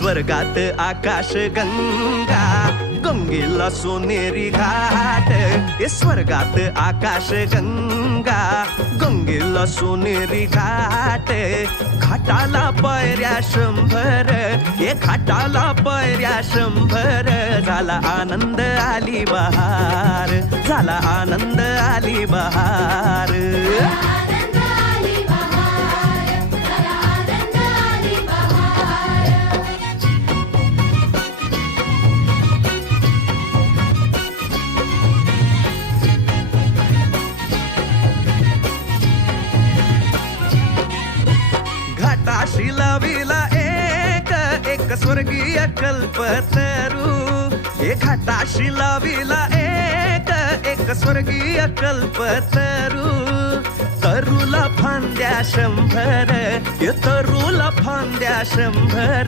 स्वर्गात आकाश गंगा, गंगेला सोनेरी घाट. स्वर्गात आकाश गंगा, गंगेला सोनेरी घाट. घाटाला पायऱ्या 100, घाटाला पायऱ्या 100. झाला आनंद आली बहार, झाला आनंद आली बहार. घाटाशी लाविला एक स्वर्गीय कल्पतरू. घाटाशी लाविला एक स्वर्गीय कल्पतरू. तरूला फांद्या 100, तरूला फांद्या 100.